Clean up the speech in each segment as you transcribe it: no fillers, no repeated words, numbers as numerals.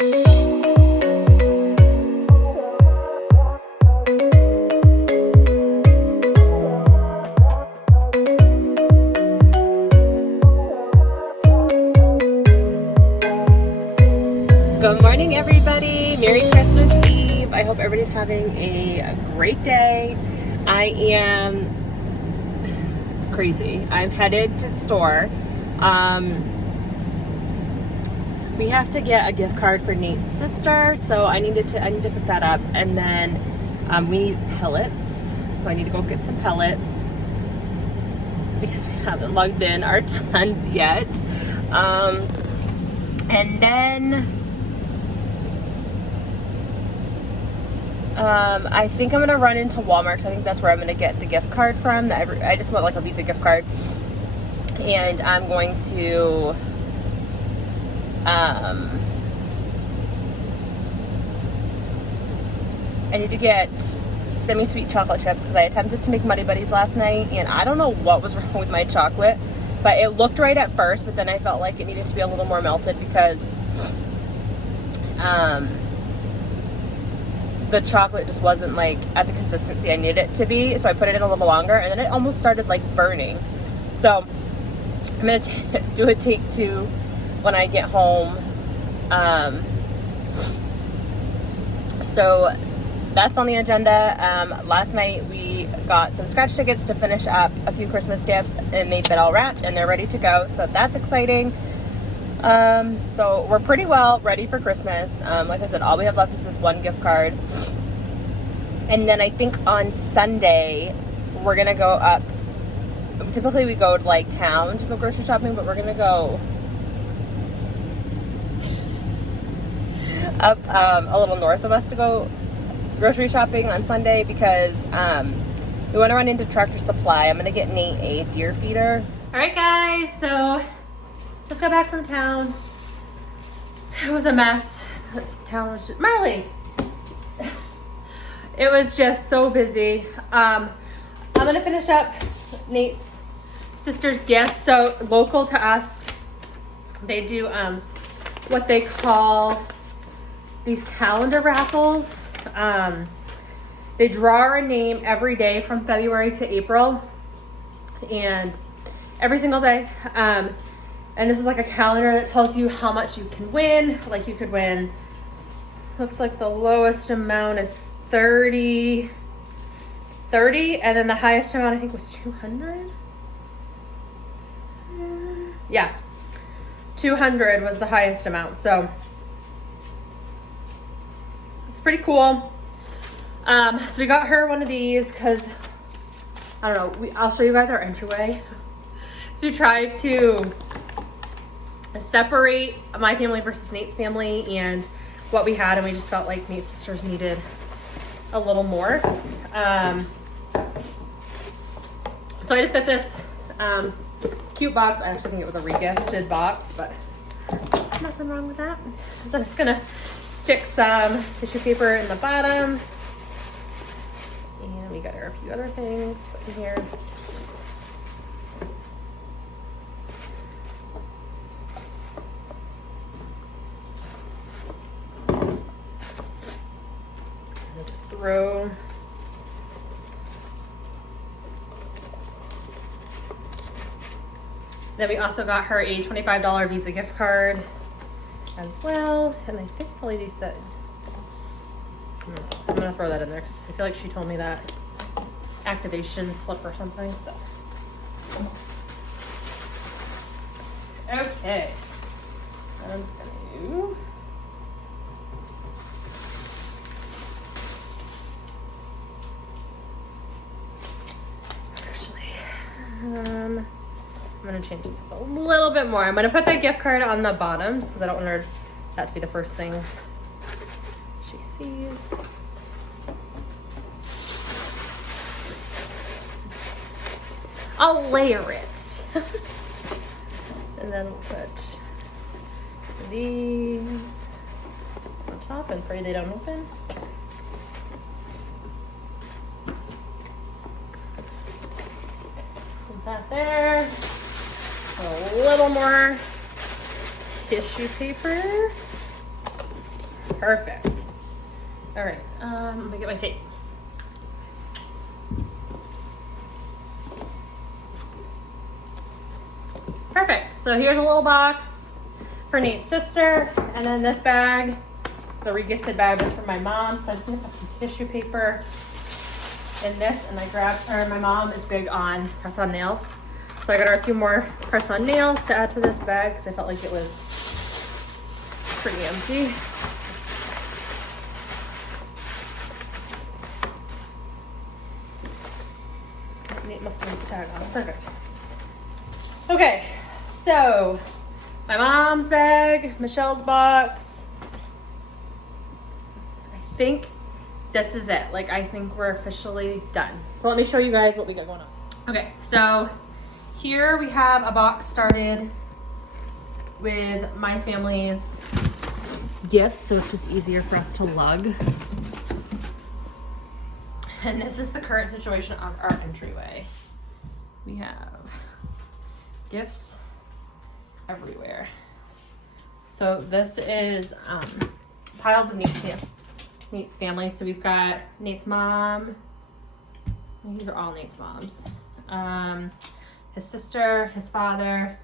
Good morning, everybody. Merry Christmas Eve. I hope everybody's having a great day. I am crazy. I'm headed to the store. We have to get a gift card for Nate's sister, so I need to pick that up, and then we need pellets, so I need to go get some pellets because we haven't lugged in our tons yet. And then I think I'm gonna run into Walmart because I think that's where I'm gonna get the gift card from. I just want like a Visa gift card, and I'm going to I need to get semi-sweet chocolate chips because I attempted to make Muddy Buddies last night, and I don't know what was wrong with my chocolate, but it looked right at first, but then I felt like it needed to be a little more melted because the chocolate just wasn't like at the consistency I needed it to be, so I put it in a little longer, and then it almost started like burning. So I'm gonna do a take two when I get home. So that's on the agenda. Last night we got some scratch tickets to finish up a few Christmas gifts, and they've been all wrapped and they're ready to go, so that's exciting. So we're pretty well ready for Christmas. Like I said, all we have left is this one gift card. And then I think on Sunday, we're gonna go up. Typically we go to like town to go grocery shopping, but we're gonna go up a little north of us to go grocery shopping on Sunday because we want to run into Tractor Supply. I'm gonna get Nate a deer feeder. All right, guys, so just got back from town. It was a mess. The town was just, Marley. It was just so busy. I'm gonna finish up Nate's sister's gift. So local to us, they do what they call these calendar raffles. They draw a name every day from February to April, and every single day. And this is like a calendar that tells you how much you can win. Like you could win, looks like the lowest amount is 30, and then the highest amount I think was 200. Yeah, 200 was the highest amount. So it's pretty cool. So we got her one of these because, I don't know, I'll show you guys our entryway. So we tried to separate my family versus Nate's family and what we had, and we just felt like Nate's sisters needed a little more. So I just got this cute box. I actually think it was a regifted box, but nothing wrong with that. So I'm just gonna stick some tissue paper in the bottom, and we got her a few other things to put in here. Just throw Then we also got her a $25 Visa gift card as well. And I think the lady said, I'm gonna throw that in there because I feel like she told me that activation slip or something, so. Okay, and I'm just gonna do I'm gonna change this up a little bit more. I'm gonna put that gift card on the bottoms because I don't want her that to be the first thing she sees. I'll layer it. And then we'll put these on top and pray they don't open. Put that there. A little more tissue paper. Perfect. All right, I'm gonna get my tape. Perfect. So here's a little box for Nate's sister, and then this bag is a regifted bag. It's for my mom, so I just need to put some tissue paper in this. And I grabbed her. My mom is big on press-on nails, so I got her a few more press-on nails to add to this bag because I felt like it was pretty empty. Nate must have tag on it. Perfect. Okay. So, my mom's bag, Michelle's box. I think this is it. Like, I think we're officially done. So let me show you guys what we got going on. Okay, so here we have a box started with my family's gifts, so it's just easier for us to lug. And this is the current situation of our entryway. We have gifts everywhere. So this is piles of Nate's family. So we've got Nate's mom. These are all Nate's moms. His sister, his father.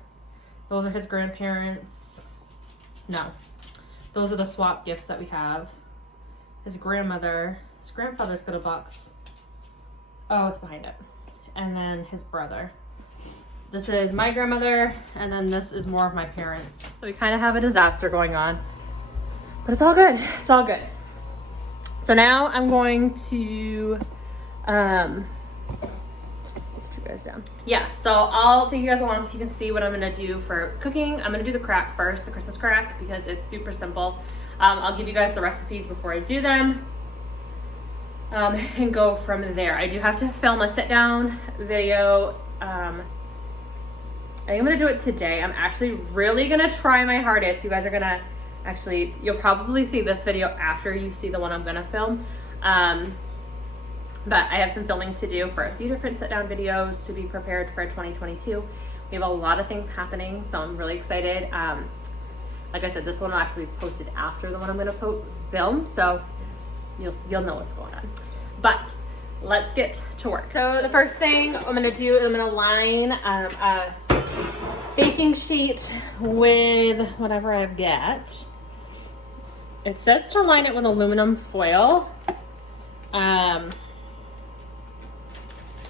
Those are his grandparents. No, those are the swap gifts that we have. His grandmother. His grandfather's got a box. Oh, it's behind it. And then his brother. This is my grandmother, and then this is more of my parents. So we kind of have a disaster going on, but it's all good. It's all good. So now I'm going to, let's put you guys down. Yeah, so I'll take you guys along so you can see what I'm gonna do for cooking. I'm gonna do the crack first, the Christmas crack, because it's super simple. I'll give you guys the recipes before I do them. And go from there. I do have to film a sit down video. I think I'm gonna do it today. I'm actually really gonna try my hardest. You guys are gonna you'll probably see this video after you see the one I'm gonna film. But I have some filming to do for a few different sit down videos to be prepared for 2022. We have a lot of things happening, so I'm really excited. Like I said, this one will actually be posted after the one I'm gonna film, so you'll know what's going on. But let's get to work. So the first thing I'm gonna do is I'm gonna line a baking sheet with whatever I've got. It says to line it with aluminum foil. I'm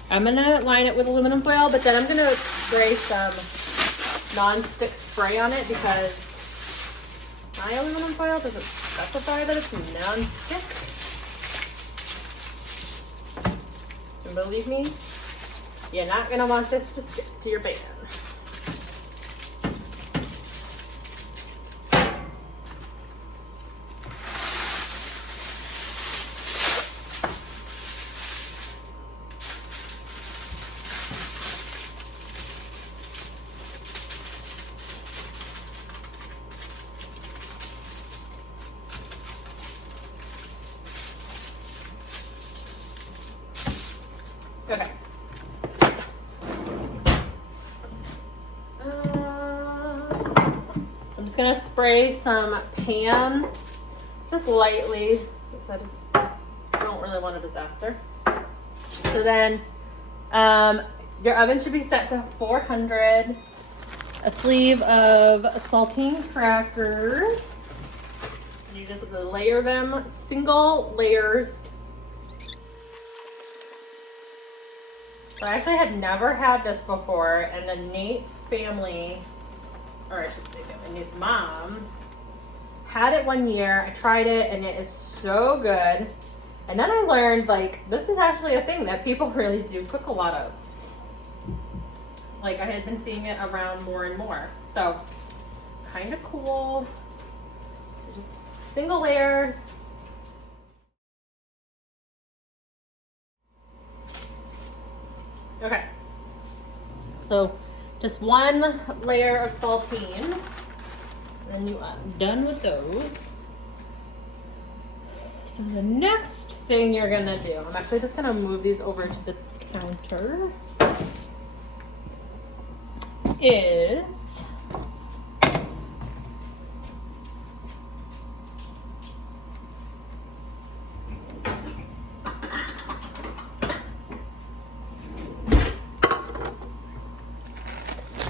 gonna line it with aluminum foil, but then I'm gonna spray some non-stick spray on it because my aluminum foil doesn't specify that it's non-stick. And believe me, you're not gonna want this to stick to your bacon. Okay. So I'm just gonna spray some pan, just lightly, because I just don't really want a disaster. So then, your oven should be set to 400. A sleeve of saltine crackers. And you just layer them, single layers. So I actually had never had this before, and then Nate's family, or I should say family, Nate's mom, had it one year. I tried it, and it is so good. And then I learned, like, this is actually a thing that people really do cook a lot of. Like, I had been seeing it around more and more. So, kind of cool. So just single layers. Okay, so just one layer of saltines, and then you are done with those. So the next thing you're gonna do, I'm actually just gonna move these over to the counter, is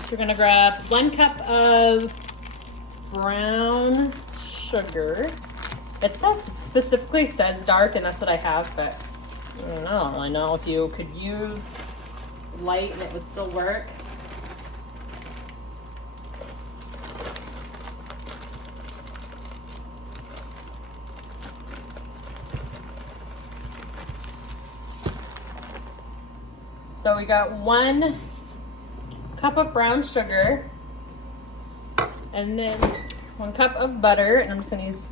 we're gonna grab 1 cup of brown sugar. It specifically says dark, and that's what I have, but I don't really know if you could use light and it would still work. So we got 1 cup of brown sugar, and then 1 cup of butter, and I'm just gonna use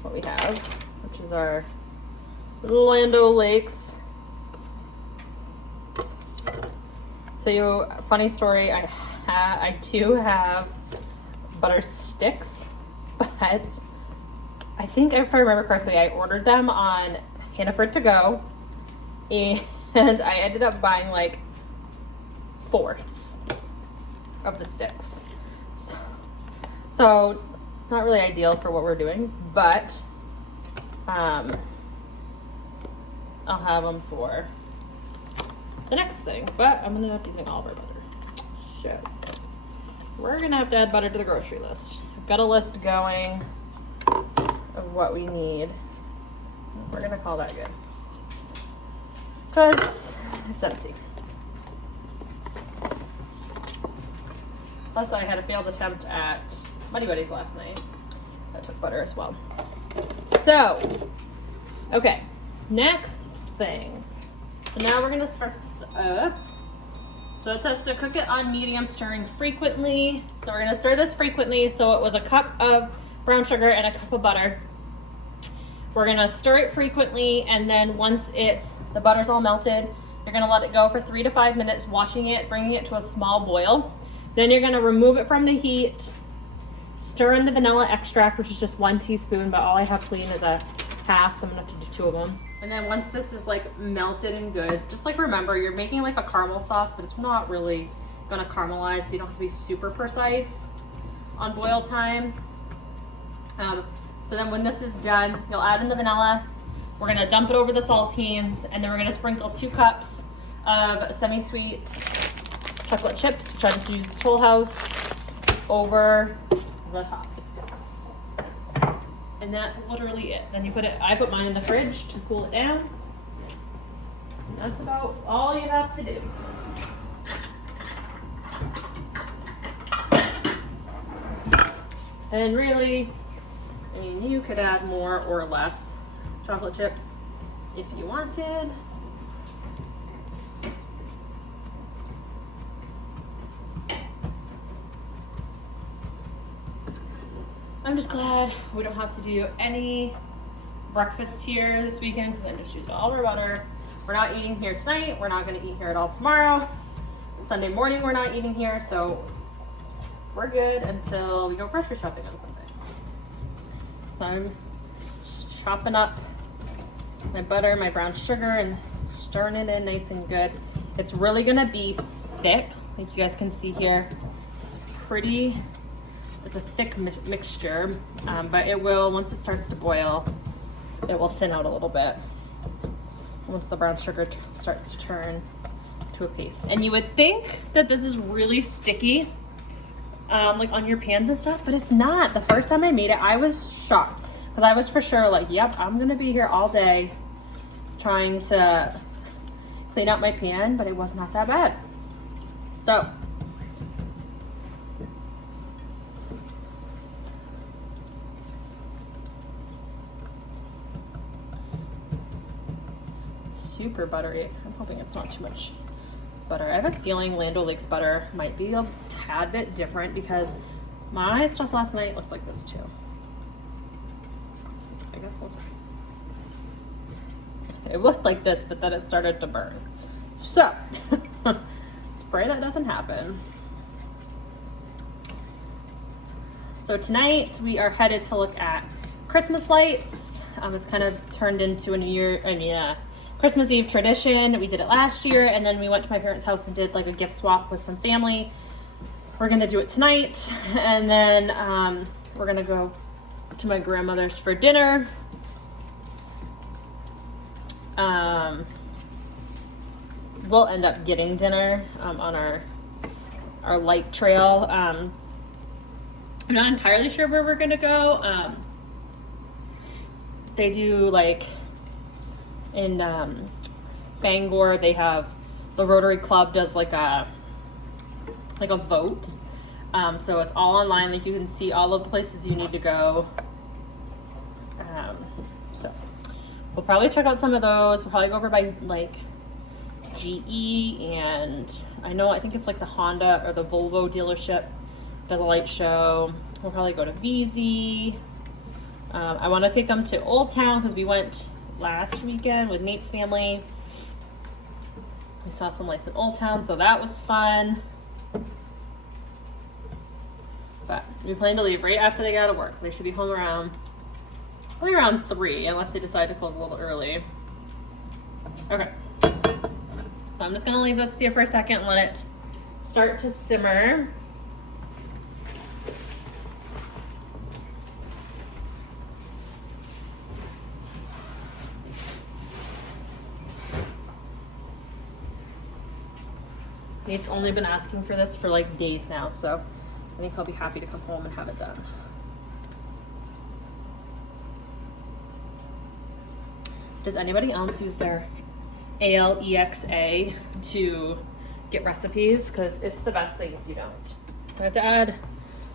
what we have, which is our Land O'Lakes. So funny story, I do have butter sticks, but I think if I remember correctly, I ordered them on Hannaford to go, and I ended up buying like 4ths of the sticks. So not really ideal for what we're doing, but I'll have them for the next thing. But I'm gonna end up using all of our butter. So we're gonna have to add butter to the grocery list. I've got a list going of what we need. We're gonna call that good, because it's empty. Plus I had a failed attempt at Muddy Buddies last night. That took butter as well. So, okay, next thing. So now we're gonna start this up. So it says to cook it on medium, stirring frequently. So we're gonna stir this frequently. So it was a cup of brown sugar and a cup of butter. We're gonna stir it frequently, and then once the butter's all melted, you're gonna let it go for 3 to 5 minutes, washing it, bringing it to a small boil. Then you're gonna remove it from the heat, stir in the vanilla extract, which is just 1 teaspoon, but all I have clean is a half, so I'm gonna have to do 2 of them. And then once this is like melted and good, just like remember, you're making like a caramel sauce, but it's not really gonna caramelize, so you don't have to be super precise on boil time. So then when this is done, you'll add in the vanilla. We're gonna dump it over the saltines, and then we're gonna sprinkle 2 cups of semi-sweet chocolate chips, which I just used Toll House, over the top. And that's literally it. Then I put mine in the fridge to cool it down. And that's about all you have to do. And really, I mean, you could add more or less chocolate chips if you wanted. I'm just glad we don't have to do any breakfast here this weekend, because I just used all our butter. We're not eating here tonight. We're not going to eat here at all tomorrow. Sunday morning, we're not eating here, so we're good until we go grocery shopping on Sunday. So I'm just chopping up my butter, my brown sugar, and stirring it in nice and good. It's really going to be thick, like you guys can see here. It's a thick mixture, but it will, once it starts to boil, it will thin out a little bit once the brown sugar starts to turn to a paste. And you would think that this is really sticky, like on your pans and stuff, but it's not. The first time I made it, I was shocked, because I was for sure like, yep, I'm gonna be here all day trying to clean out my pan, but it was not that bad. So super buttery. I'm hoping it's not too much butter. I have a feeling Land O'Lakes butter might be a tad bit different, because my stuff last night looked like this too. I guess we'll see. It looked like this, but then it started to burn. So, let's pray that doesn't happen. So tonight we are headed to look at Christmas lights. It's kind of turned into a Christmas Eve tradition. We did it last year, and then we went to my parents' house and did like a gift swap with some family. We're gonna do it tonight, and then we're gonna go to my grandmother's for dinner. We'll end up getting dinner on our our light trail. I'm not entirely sure where we're gonna go. They do like in Bangor, they have the Rotary Club does like a vote. So it's all online, like you can see all of the places you need to go. So we'll probably check out some of those. We'll probably go over by like GE, and I think it's like the Honda or the Volvo dealership does a light show. We'll probably go to VZ. I want to take them to Old Town because we went last weekend with Nate's family. We saw some lights in Old Town, so that was fun. But we plan to leave right after they get out of work. They should be home probably around 3, unless they decide to close a little early. Okay. So I'm just gonna leave that steer for a second and let it start to simmer. Nate's only been asking for this for like days now, so I think he'll be happy to come home and have it done. Does anybody else use their Alexa to get recipes? Because it's the best thing if you don't. So I have to add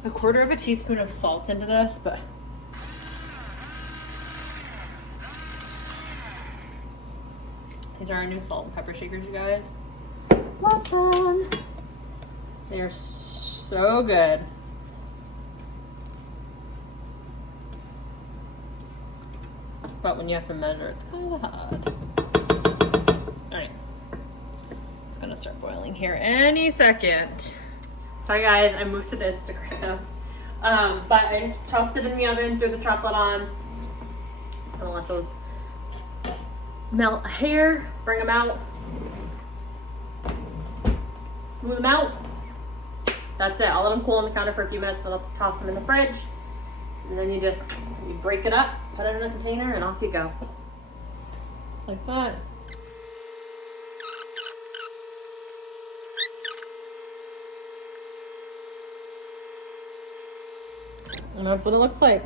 1/4 teaspoon of salt into this, but these are our new salt and pepper shakers, you guys. Love them. They're so good. But when you have to measure, it's kind of hard. All right, it's gonna start boiling here any second. Sorry guys, I moved to the Instagram. But I just tossed it in the oven, threw the chocolate on. I'm gonna let those melt here, bring them out, smooth them out. That's it. I'll let them cool on the counter for a few minutes, then I'll toss them in the fridge. And then you break it up, put it in a container, and off you go. Just like that. And that's what it looks like.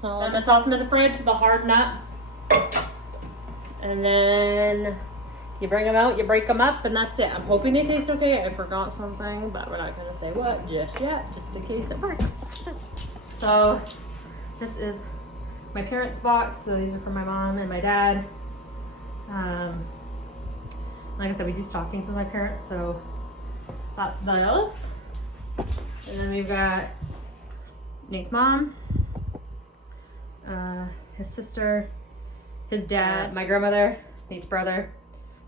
So I'm gonna toss them in the fridge, the hard nut. And then you bring them out, you break them up, and that's it. I'm hoping they taste okay. I forgot something, but we're not gonna say what just yet, just in case it works. So this is my parents' box. So these are for my mom and my dad. Like I said, we do stockings with my parents, so that's those. And then we've got Nate's mom, his sister, his dad, my grandmother, Nate's brother,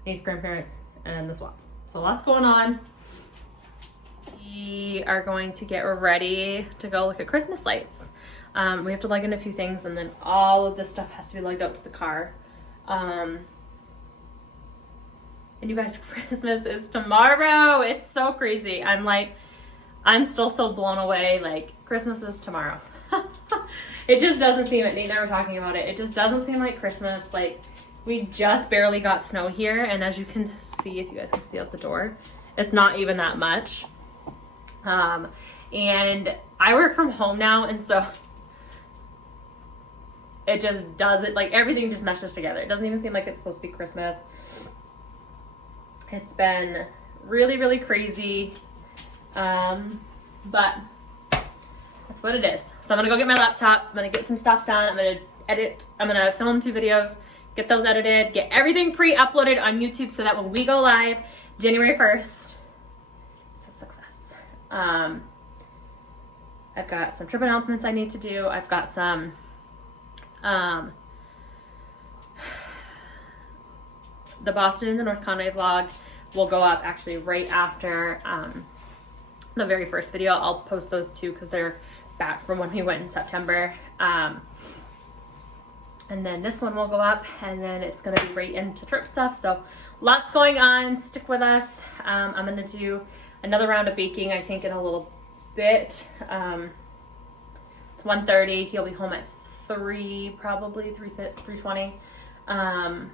Nate's grandparents, and the swap. So lots going on. We are going to get ready to go look at Christmas lights. We have to lug in a few things, and then all of this stuff has to be lugged up to the car. And you guys, Christmas is tomorrow. It's so crazy. I'm still so blown away. Like, Christmas is tomorrow. It just doesn't seem it. Nate and I were talking about it. It just doesn't seem like Christmas. Like, we just barely got snow here, and as you can see, if you guys can see out the door, it's not even that much. And I work from home now, and so it just doesn't, like, everything just meshes together. It doesn't even seem like it's supposed to be Christmas. It's been really, really crazy. But that's what it is. So I'm gonna go get my laptop. I'm gonna get some stuff done. I'm gonna edit. I'm gonna film 2 videos, get those edited, get everything pre-uploaded on YouTube so that when we go live January 1st, it's a success. I've got some trip announcements I need to do. I've got some, the Boston and the North Chandonait vlog will go up actually right after, the very first video. I'll post those 2 because they're back from when we went in September. And then this one will go up, and then it's gonna be right into trip stuff. So lots going on. Stick with us. I'm gonna do another round of baking, I think, in a little bit. It's 1:30. He'll be home at 3, probably 3:20. And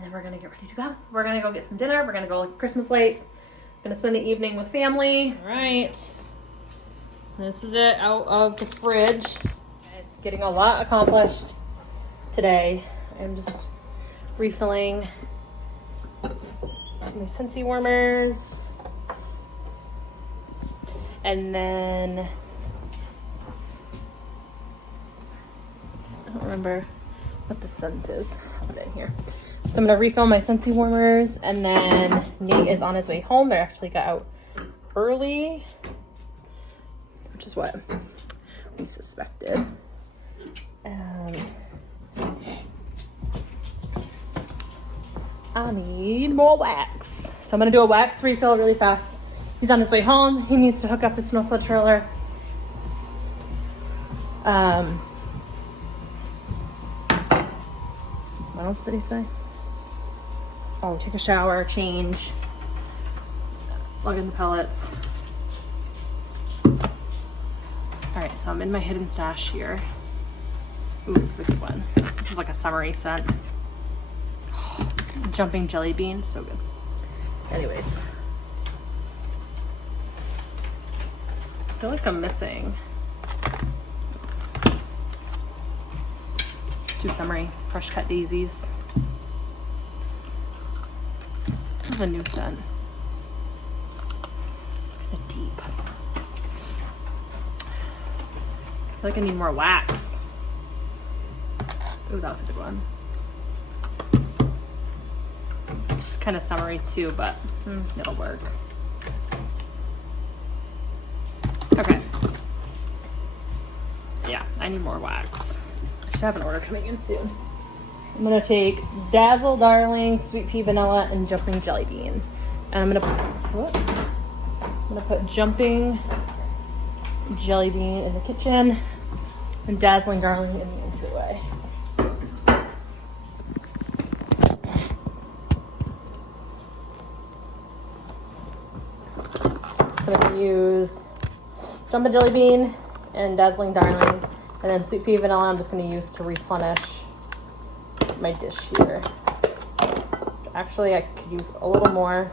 then we're gonna get ready to go. We're gonna go get some dinner. We're gonna go look at Christmas lights. Gonna spend the evening with family. All right. This is it out of the fridge. It's getting a lot accomplished today. I'm just refilling my Scentsy warmers. And then, I don't remember what the scent is. I'll put it in here. So I'm gonna refill my Scentsy warmers, and then Nate is on his way home. I actually got out early, which is what we suspected. I need more wax. So I'm gonna do a wax refill really fast. He's on his way home. He needs to hook up his snow sled trailer. What else did he say? Oh, take a shower, change, plug in the pellets. All right, so I'm in my hidden stash here. Ooh, this is a good one. This is like a summery scent. Oh, jumping jelly bean, so good. Anyways. I feel like I'm missing. Too summery, fresh cut daisies. This is a new scent. Kind of deep. I feel like I need more wax. Ooh, that was a good one. It's kind of summery too, but it'll work. Okay. Yeah, I need more wax. I should have an order coming in soon. I'm gonna take Dazzle Darling, Sweet Pea Vanilla, and Jumping Jelly Bean. And I'm gonna put Jumping Jelly Bean in the kitchen and Dazzling Darling in the entryway. So I'm gonna use Jumping Jelly Bean and Dazzling Darling, and then Sweet Pea Vanilla I'm just gonna use to replenish my dish here. Actually, I could use a little more.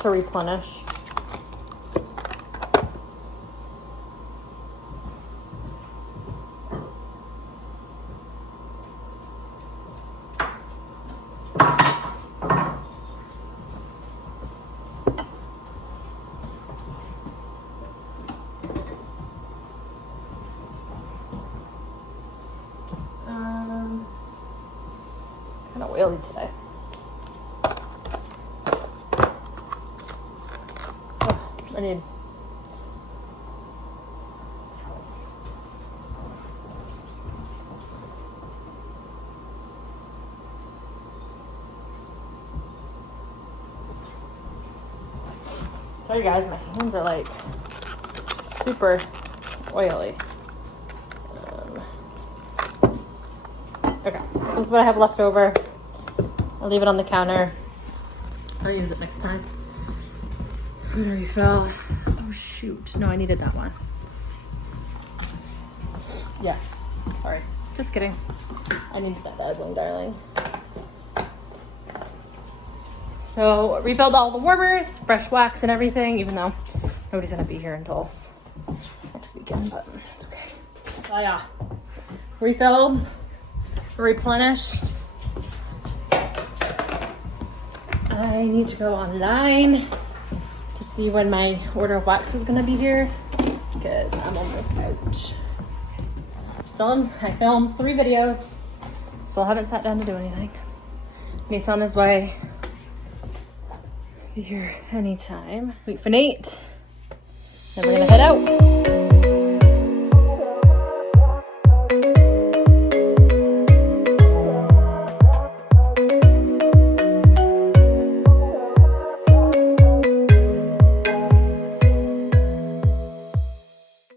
To replenish. Kind of oily today. Oh, I need. Sorry guys, my hands are like super oily. Okay, so this is what I have left over. I'll leave it on the counter. I'll use it next time. I'm gonna refill. Oh shoot, no, I needed that one. Yeah, sorry, just kidding. I needed that Dazzling Darling. So refilled all the warmers, fresh wax and everything, even though nobody's gonna be here until next weekend, but it's okay. Oh yeah, refilled, replenished. I need to go online to see when my order of wax is gonna be here because I'm almost out. I filmed 3 videos. Still haven't sat down to do anything. Nate's on his way. Be here anytime. Wait for Nate. Then we're gonna head out.